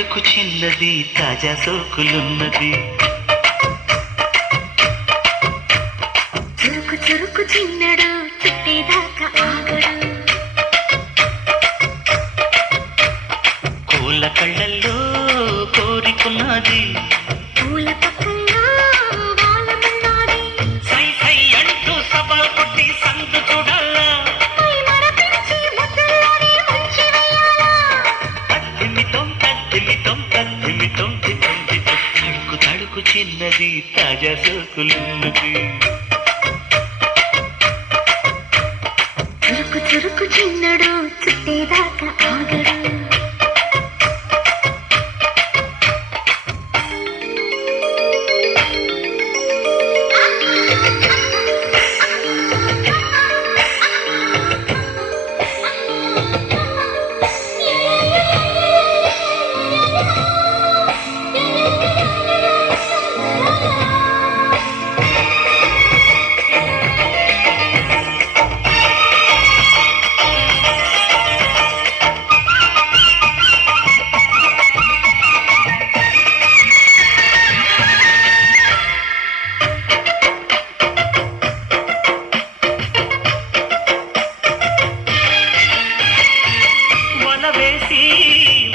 తడుకు చిన్నది తాజా సోకులున్నది. చురుకు చురుకు చిన్నడు చుట్టేదాకా ఆగడు. కోళ్ళ కళ్ళల్లో కోరికున్నది. పూల పక్కల్లో వాలమన్నాది. సై సై అంటూ సవాల్ కొట్టి సందు చూడాలా. మై మరపించి ముద్దుల్లోనే ముంచి వేయాలా. తద్దిమితం తద్దిమితం తద్దిమితం తితం తితం. తడుకు తడుకు చిన్నది తాజా సోకులున్నది. చురుకు చురుకు చిన్నడు చుట్టేదాకా ఆగడు.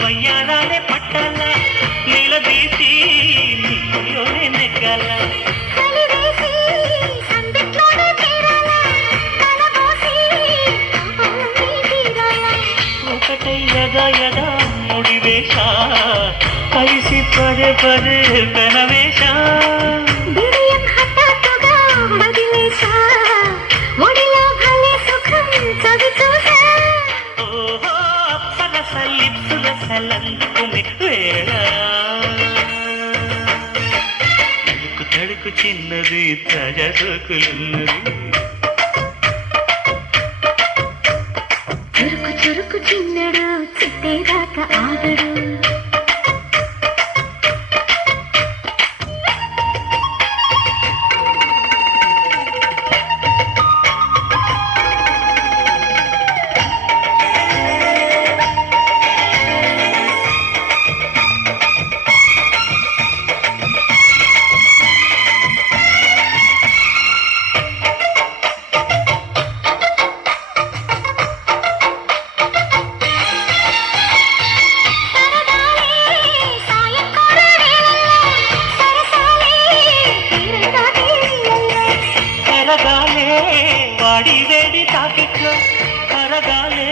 వయ్యారాలే పట్టాల నిలదీసి నీలోనే నెగ్గాల. కలివేసి సందిట్లోనే చేరాలా. కలబోసి కాపాలని తీరాలా. ఒకటై యదా యదా ముడివేష కలిసి పదే పదే పెనవేష. బిడియం హఠాత్తుగా వదిలేసా. ఒడిలో భలే సుఖం చవి చూసా. ఓహో అప్సరసలిప్సుల సలందుకునే వేళ. తడుకు తడుకు చిన్నది తాజా సోకులున్నది. చురుకు చురుకు చిన్నడు చుట్టేదాకా ఆగడు. కరగాలే వాడి వేడి తాకిట్లు కరగాలే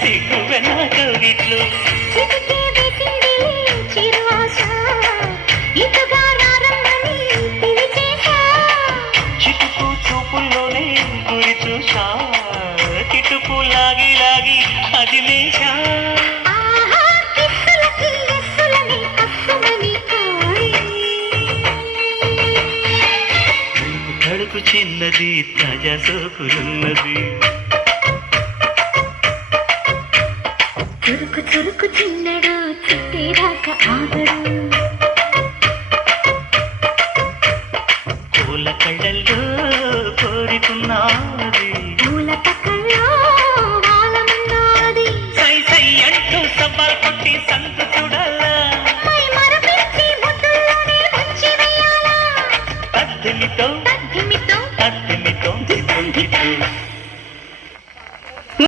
సిగ్గు వెనకగిట్లు. చిటికే వేసిందిలే చిరువాస. ఇటుగా రారమ్మని పిలిచేశా. చిటుకు చూపుల్లోనే గురి చూసా. కిటుకు లాగి లాగి అదిలేశా. ఆహా కిస్సులకి ఎస్సులని కస్సుమని కోరి. తడుకు తడుకు చిన్నది తాజా సోకులున్నది. చురుకు చురుకు చిన్నడు చుట్టేదాకా ఆగడు. పూల కళ్ళల్లో కోరికున్నది. పూల పక్కల్లో వాలమన్నాది. సై సై అంటూ సవాల్ కొట్టి సందు చూడాలా. మై మరపించి ముద్దుల్లోనే ముంచి వేయాలా. తద్దిమితో తద్దిమితో తద్దిమితో తితం తితం.